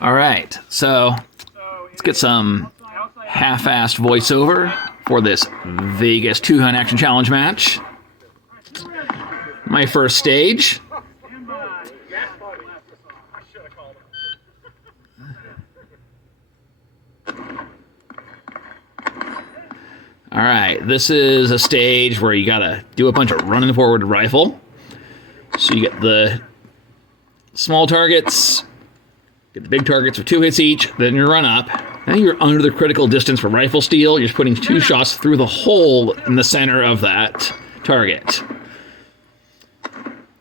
All right, so let's get some half-assed voiceover for this Vegas 2-Hunt Action Challenge match. My first stage. All right, this is a stage where you gotta do a bunch of running forward rifle. So you get the small targets, get the big targets with 2 hits each, then you run up. Then you're under the critical distance for rifle steal. You're just putting 2 shots through the hole in the center of that target.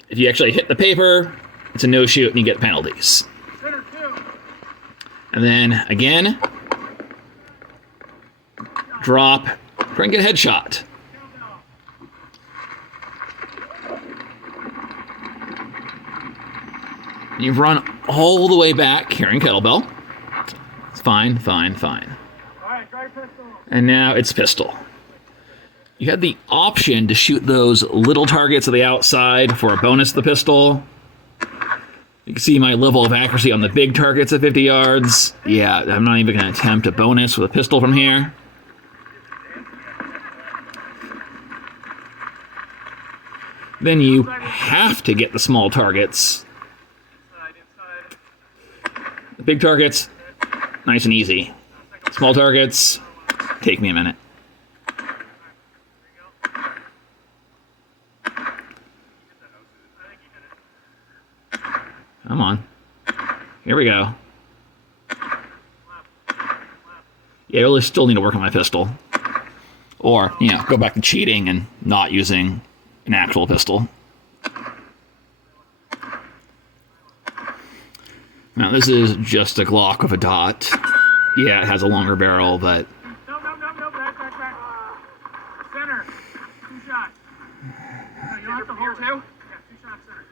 If you actually hit the paper, it's a no-shoot and you get penalties. And then, again, drop, try and get a headshot. You've run all the way back carrying kettlebell. It's fine, fine, fine. And now it's pistol. You had the option to shoot those little targets on the outside for a bonus to the pistol. You can see my level of accuracy on the big targets at 50 yards. Yeah, I'm not even going to attempt a bonus with a pistol from here. Then you have to get the small targets. The big targets, nice and easy. Small targets, take me a minute. Come on. Here we go. Yeah, I really still need to work on my pistol. Or, you know, go back to cheating and not using an actual pistol. Now, this is just a Glock with a dot. Yeah, it has a longer barrel, but... No, back. Center. 2 shots. No, you don't have to hold 2? Yeah, 2 shots center.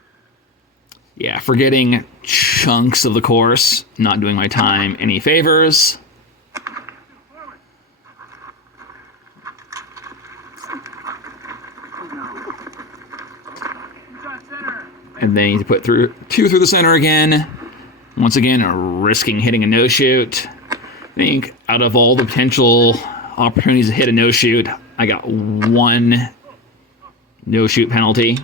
Yeah, forgetting chunks of the course, not doing my time any favors. And then you put 2 through the center again. Once again, risking hitting a no-shoot. I think out of all the potential opportunities to hit a no-shoot, I got 1 no-shoot penalty.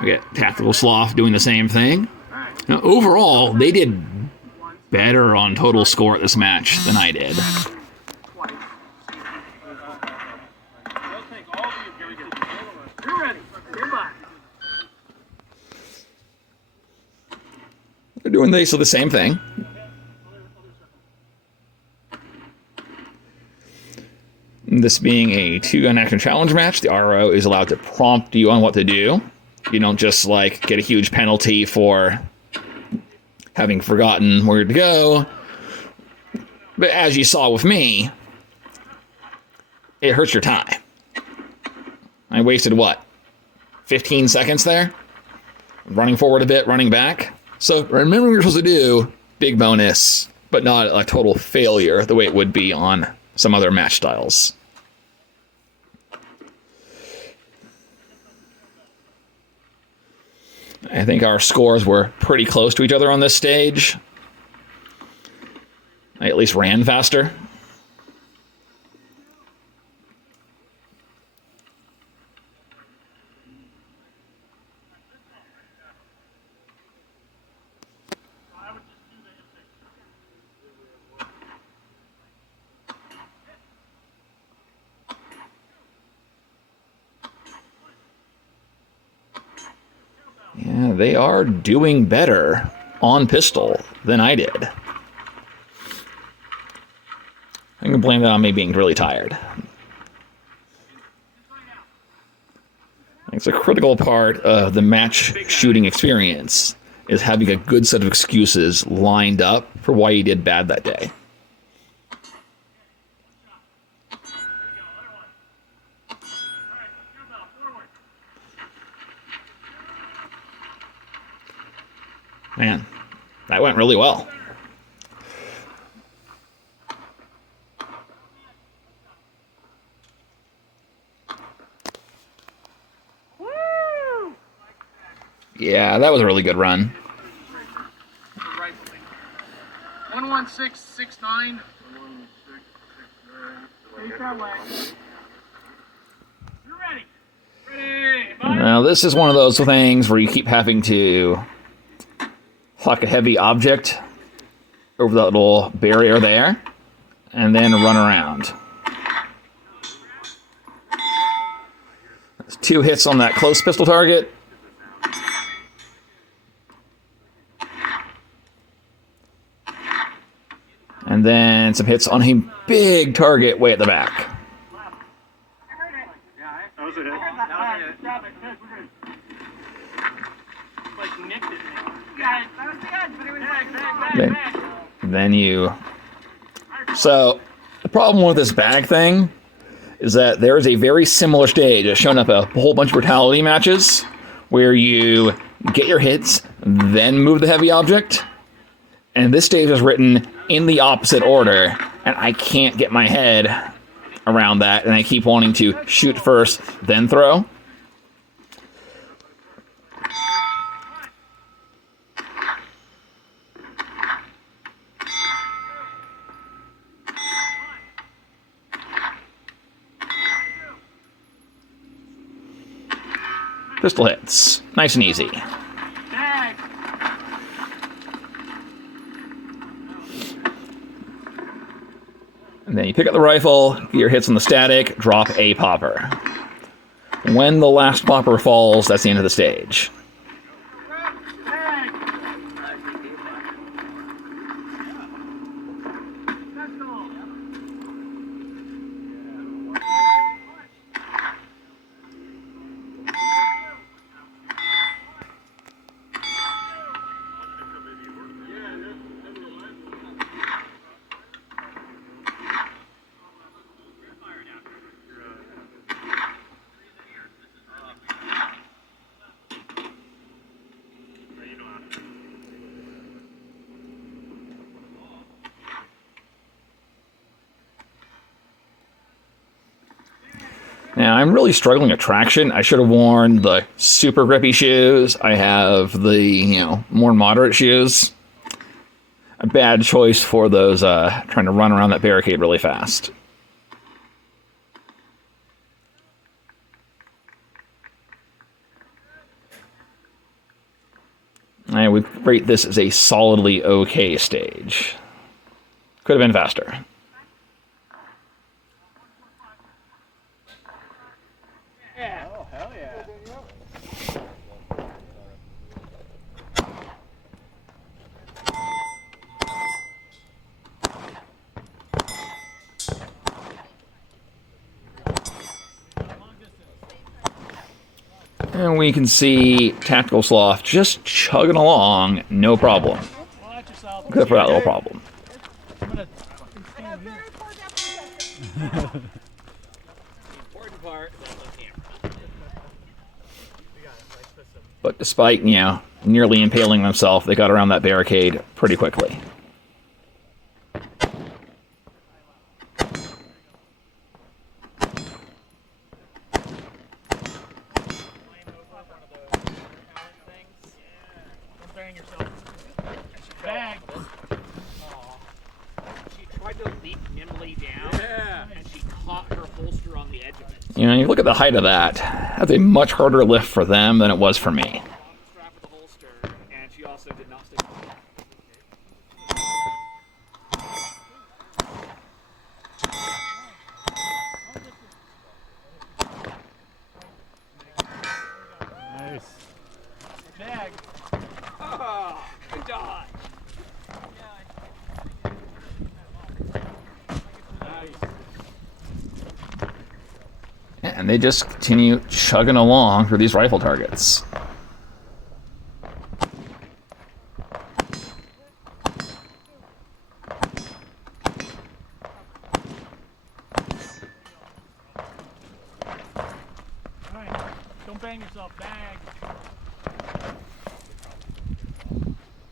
We get Tactical Sloth doing the same thing. Now, overall, they did better on total score at this match than I did. They're doing basically the same thing. This being a 2-gun action challenge match, the RO is allowed to prompt you on what to do. You don't just, like, get a huge penalty for having forgotten where to go. But as you saw with me, it hurts your time. I wasted, what, 15 seconds there? Running forward a bit, running back. So remember what you're supposed to do, big bonus, but not a total failure the way it would be on some other match styles. I think our scores were pretty close to each other on this stage. I at least ran faster. Yeah, they are doing better on pistol than I did. I can blame that on me being really tired. It's a critical part of the match shooting experience is having a good set of excuses lined up for why you did bad that day. Man, that went really well. Yeah, that was a really good run. 11669. Face that way. You're ready. Ready. Now this is one of those things where you keep having to huck a heavy object over that little barrier there, and then run around. There's 2 hits on that close pistol target. And then some hits on a big target way at the back. That was a hit. Stop it. Good. We're good. Like nicked it. Yeah, that was good, but it was back. Then you... So, the problem with this bag thing is that there is a very similar stage that's shown up a whole bunch of brutality matches where you get your hits, then move the heavy object. And this stage is written in the opposite order, and I can't get my head around that, and I keep wanting to shoot first, then throw. Pistol hits. Nice and easy. And then you pick up the rifle, get your hits on the static, drop a popper. When the last popper falls, that's the end of the stage. Now, I'm really struggling with traction. I should have worn the super grippy shoes. I have the, more moderate shoes. A bad choice for those trying to run around that barricade really fast. I would rate this as a solidly okay stage. Could have been faster. Oh, hell yeah. And we can see Tactical Sloth just chugging along, no problem. Except for that little problem. But despite, nearly impaling themselves, they got around that barricade pretty quickly. She tried to leap nimbly down, and she caught her holster on the edge of it. You look at the height of that. That's a much harder lift for them than it was for me. Strap of the holster, and she also did not stick. Nice. Bag. Oh, good dog. And they just continue chugging along for these rifle targets. Alright, don't bang yourself, bag. I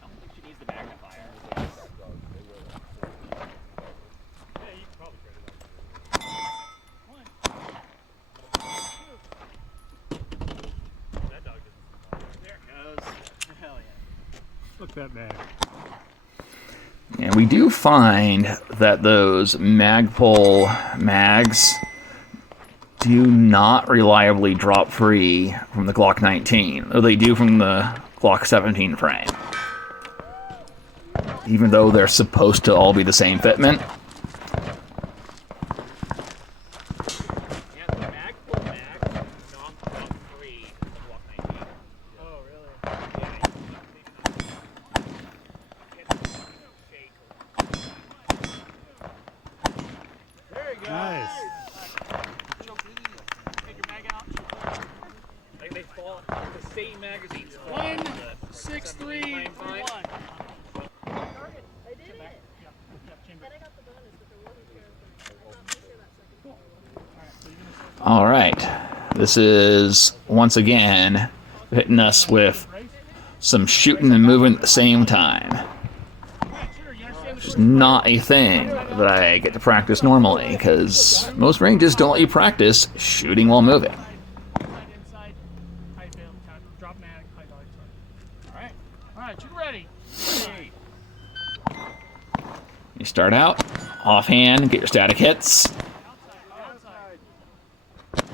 don't think she needs the magnifier. Yeah, you can probably trade it up. That dog didn't. There it goes. Hell yeah. Look that bag. And we do find that those Magpul mags do not reliably drop free from the Glock 19, though they do from the Glock 17 frame. Even though they're supposed to all be the same fitment. Yeah, the Magpul mag does not drop free in the Glock 19. Oh, really? There you go. Nice. Take your mag out. Like they fall the same magazines. 163 Fine, fine. 1. I did it. Then I got the bonus, but there wasn't character. I'm not sure that second. All right, this is once again hitting us with some shooting and moving at the same time. Which is not a thing that I get to practice normally, because most ranges don't let you practice shooting while moving. Inside. High fail. Drop mag. High value. Alright. Alright, you ready? Ready. You start out, offhand, get your static hits, Outside. There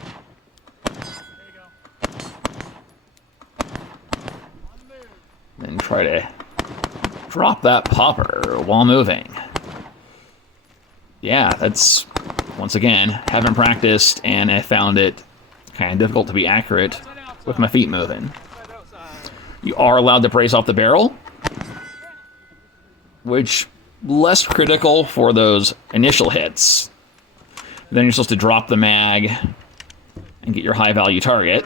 you go. On the move. then try to drop that popper while moving. Yeah, that's, once again, haven't practiced, and I found it kind of difficult to be accurate with my feet moving. You are allowed to brace off the barrel, which less critical for those initial hits. Then you're supposed to drop the mag and get your high value target.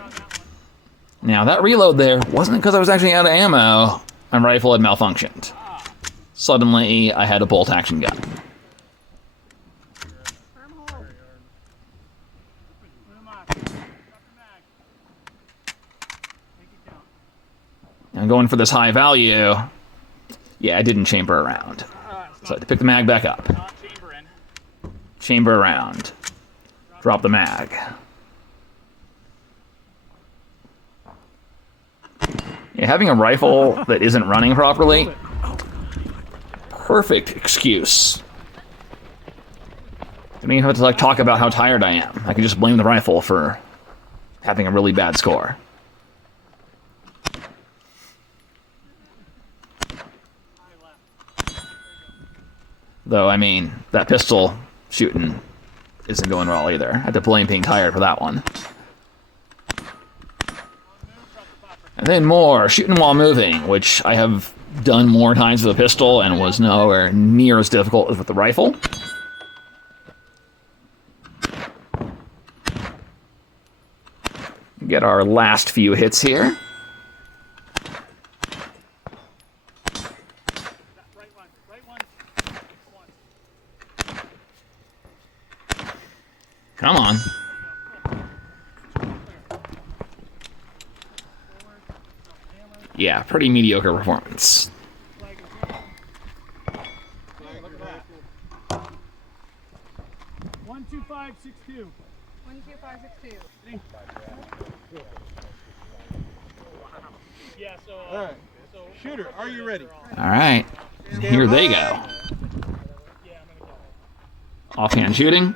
Now that reload there wasn't because I was actually out of ammo. My rifle had malfunctioned. Suddenly I had a bolt action gun. Firm hold. Put him on. Drop your mag. Make it count. And going for this high value, yeah, I didn't chamber around. So I had to pick the mag back up. Not chambering. Chamber around. Drop the mag. Yeah, having a rifle that isn't running properly, perfect excuse. I don't even have to like talk about how tired I am. I can just blame the rifle for having a really bad score. Though, I mean, that pistol shooting isn't going well either. I had to blame being tired for that one. And then more shooting while moving, which I have done more times with a pistol and was nowhere near as difficult as with the rifle. Get our last few hits here. Right one. Right one. Come on. Yeah, pretty mediocre performance. Look at that. 12562. 12562. Yeah, so. All right. Shooter, are you ready? All right, here they go. Yeah, I'm gonna go. Offhand shooting.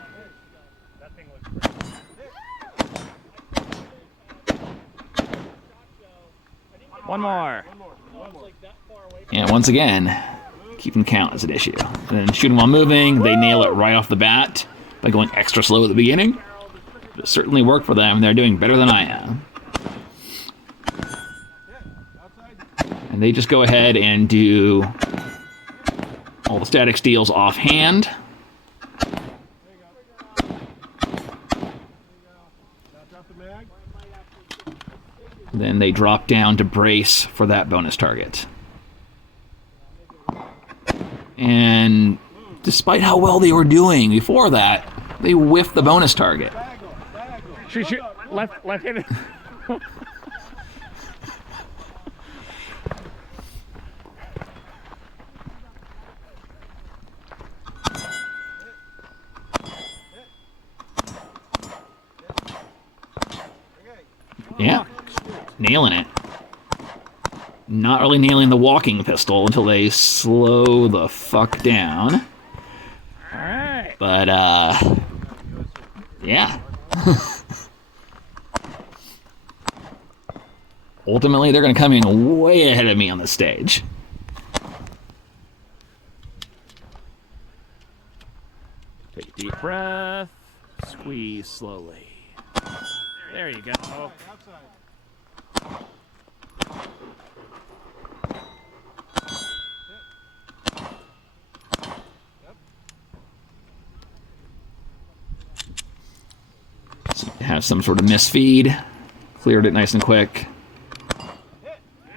That thing looks great. One more. And once again, keeping count is an issue. And then shooting while moving, they nail it right off the bat by going extra slow at the beginning. It certainly worked for them. They're doing better than I am. And they just go ahead and do all the static steals offhand. Then they drop down to brace for that bonus target. And despite how well they were doing before that, they whiffed the bonus target. Shoot. Left-handed. Yeah, nailing it. Not really nailing the walking pistol until they slow the fuck down. Alright. But, yeah. Ultimately, they're going to come in way ahead of me on the stage. Take a deep breath. Squeeze slowly. There you go. Oh. Have some sort of misfeed. Cleared it nice and quick.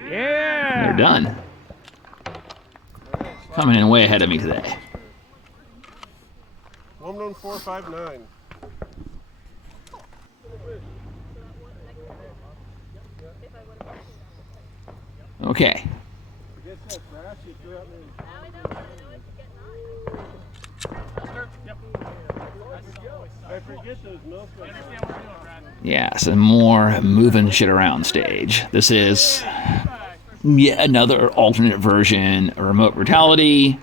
Yeah! They're done. Coming in way ahead of me today. 11459. Okay. I forget those milk. Yeah, some more moving shit around stage. This is yet another alternate version of Remote Brutality,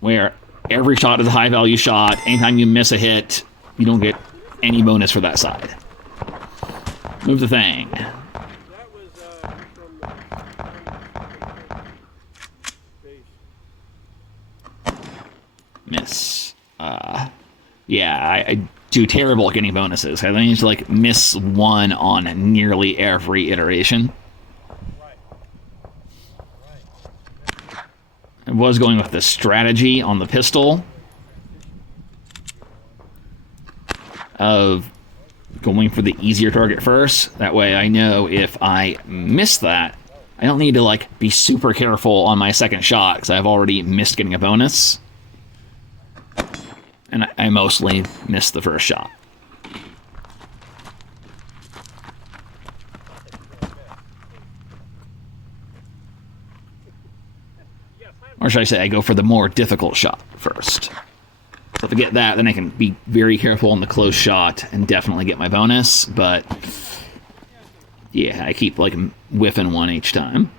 where every shot is a high value shot. Anytime you miss a hit, you don't get any bonus for that side. Move the thing. That was from Miss. Yeah, I do terrible at getting bonuses. I need to like miss one on nearly every iteration. I was going with the strategy on the pistol of going for the easier target first. That way I know if I miss that, I don't need to like be super careful on my second shot because I've already missed getting a bonus. And I mostly missed the first shot. Or should I say I go for the more difficult shot first. So if I get that, then I can be very careful on the close shot and definitely get my bonus. But yeah, I keep like whiffing one each time.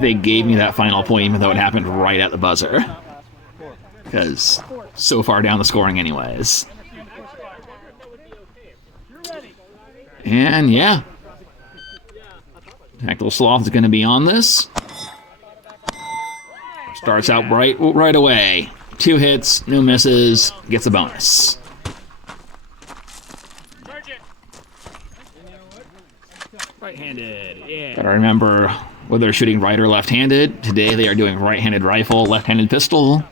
They gave me that final point even though it happened right at the buzzer. Because so far down the scoring anyways. And yeah. Tactical Sloth is going to be on this. Starts out right away. 2 hits, no misses, gets a bonus. Right-handed, yeah. Gotta remember whether they're shooting right or left-handed. Today they are doing right-handed rifle, left-handed pistol.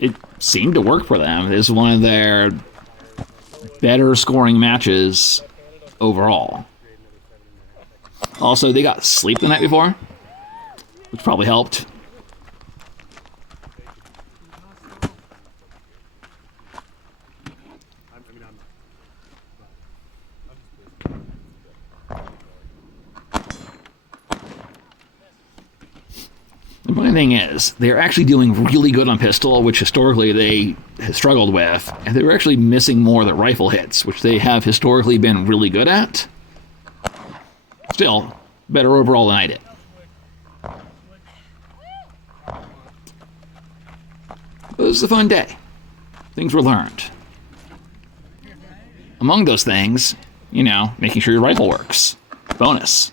It seemed to work for them. This is one of their better scoring matches overall. Also, they got sleep the night before, which probably helped. The funny thing is, they're actually doing really good on pistol, which historically they have struggled with, and they were actually missing more of the rifle hits, which they have historically been really good at. Still, better overall than I did. It was a fun day. Things were learned. Among those things, you know, making sure your rifle works. Bonus.